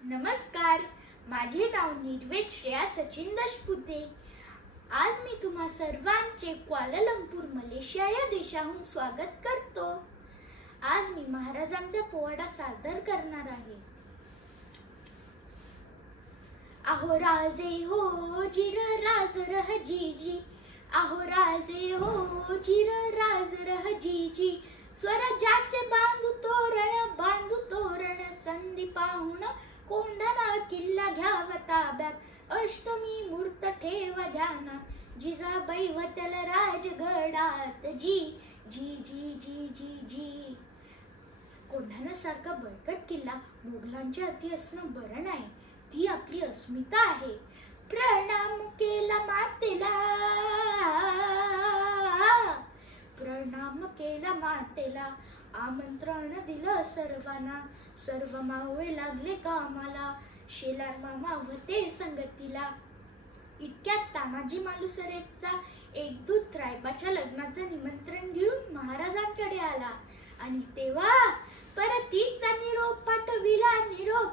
नमस्कार, माझे नाव निर्वेद श्रेया सचिन दशपुते। आज मी तुम्हा सर्वांचे क्वालालंपूर मलेशिया या देशाहून स्वागत करतो। आज मी महाराजांचा पोवाडा सादर करणार आहे। आहो राजे हो जिर राज रह जी जी, आहो राजे हो जिर राज रह जी जी, स्वराज्याचे बांधू तोरण संधी पाहून कोंढाणा किल्ला घ्यावा ताब्यात, अष्टमी मूर्त ठेवा ध्यानात, जिजाबाई वतल राजगडात जी जी जी जी जी जी। कोंढाणा सारखा बळकट किल्ला मोगलांच्या हाती असणं बरं नाही, ती आपली अस्मिता आहे। प्रणाम केला मातेला, प्रणाम केला मातेला, आमंत्रण दिलं सर्वांना, सर्व मावळे लागले कामाला, शेलार मामा होते संगतीला। इतक्यात तानाजी मालुसरेचा एक दूत रायबाच्या लग्नाचं निमंत्रण घेऊन महाराजांकडे आला आणि तेव्हा परतीचा निरोप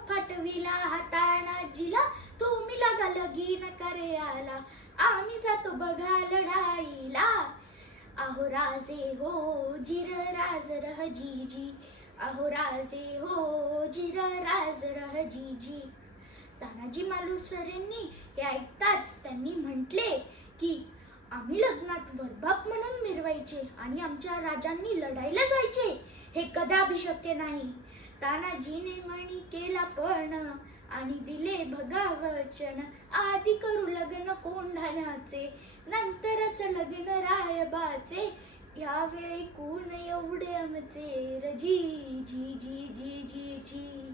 पाठविला, हाताळाजीला तुम्ही लगा लगीन करे आला, आम्ही जातो बघा लढाईला। आहो राजे हो जिर राज रह जी जी, आहो राजे हो जिर राज रह जी जी। तानाजी मालुसरेंनी हे ऐकताच त्यांनी म्हटले की आम्ही लग्नात वरबाप म्हणून मिरवायचे आणि आमच्या राजांनी लढायला जायचे, हे कदापि शक्य नाही। तानाजीने म्हणी केला पण आणि दिले बघा वचन, आधी करू लग्न कोंढाण्याचे, नंतरच लग्न रायबाचे, यावेळी कोण एवढे आमचे रजी जी जी जी जी जी।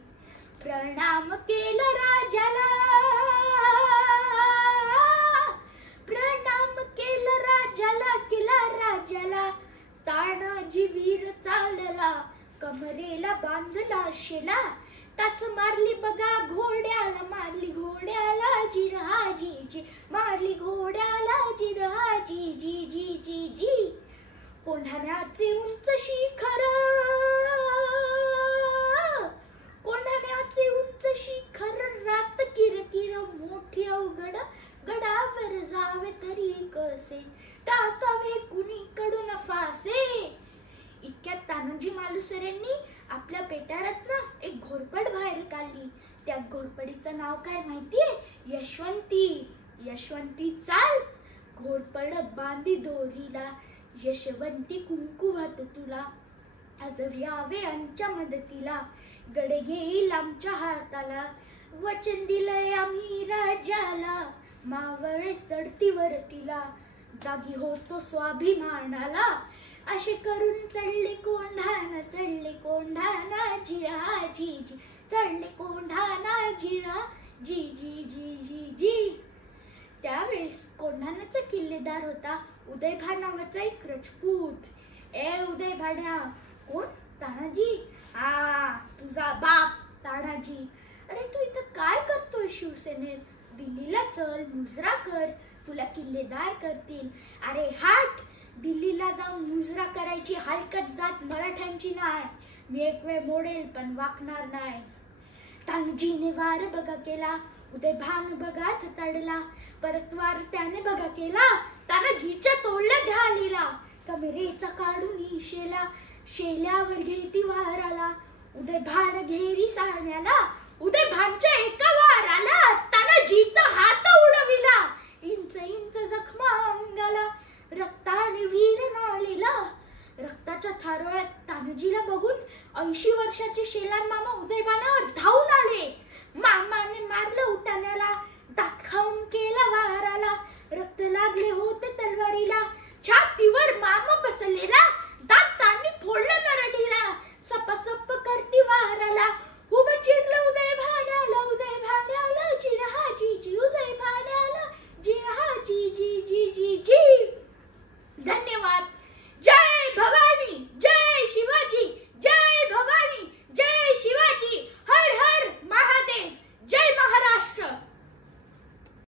प्रणाम केला राजाला, प्रणाम केला राजाला, केला राजाला, तानाजी वीर चालला, कमरेला बांधला शेला, टाच मारली बघा घोड्याला, मारली घोड्याला जिरहा जी जी, मारली घोड्याला जिरहा जी जी जी जी जी। कोंढाण्याचे उंच शिखर, कोंढाण्याचे उंच शिखर, रात किरकिर मोठी अवघड, गडावर जावे तरी कसे, टाकावे कुणीकडून फासे। इतक्यात तानाजी मालुसरेंनी आपल्या पेटाऱ्यातनं एक घोरपड बाहेर काढली। त्या घोरपडीचं नाव काय माहितीये? यशवंती। यशवंती चाल, घोरपड बांधी दोरीला, यशवंती कुंकुवात तुला, आज यावे आमच्या मदतीला, गडे घेईल आमच्या हाताला, वचन दिलंय आम्ही राजाला, मावळे चढती वरतीला, जागी होतो स्वाभिमानाला, असे करून चढले कोंढाणा जिरा जी जी, चढले कोंढाणा जिरा जी जी जी जी जी। त्यावेळेस कोंढाण्याचा किल्लेदार होता उदयभा नावाचा एक राजपूत। ए उदयभाण्या, कोण? तानाजी? हा, तुझा बाप तानाजी। अरे तू इथं काय करतोय शिवसेनेत? दिल्लीला चल, मुजरा कर, तुला किल्लेदार करतील। अरे हाट, दिल्लीला जाऊन मुजरा करायची हलकट जात मराठ्यांची नाही, मी एक वेळ मोडेल पण वाकणार नाही। तानाजीने वार बघा केला, उदयभान बघाच तडला, परत वार त्याने बघा केला, तानाजीच्या तोडल्या ढालीला, कमरेचा काढून शेला, शेल्यावर घेती वाराला, उदयभान घेरी साण्याला, उदयभानच्या एका वाराला तानाजीचा हात उडविला, इंच इंच जखमा अंगाला, रक्ताने वीर नालेला। रक्ताच्या थारोळ्यात तानाजीला बघून 80 वर्षाचे शेलार मामा उदयभानावर धावून आले। मामाने मारलं उठाण्याला, दात खाऊन केला वाराला, रक्त लागले होते तलवारीला, छातीवर मामा बसलेला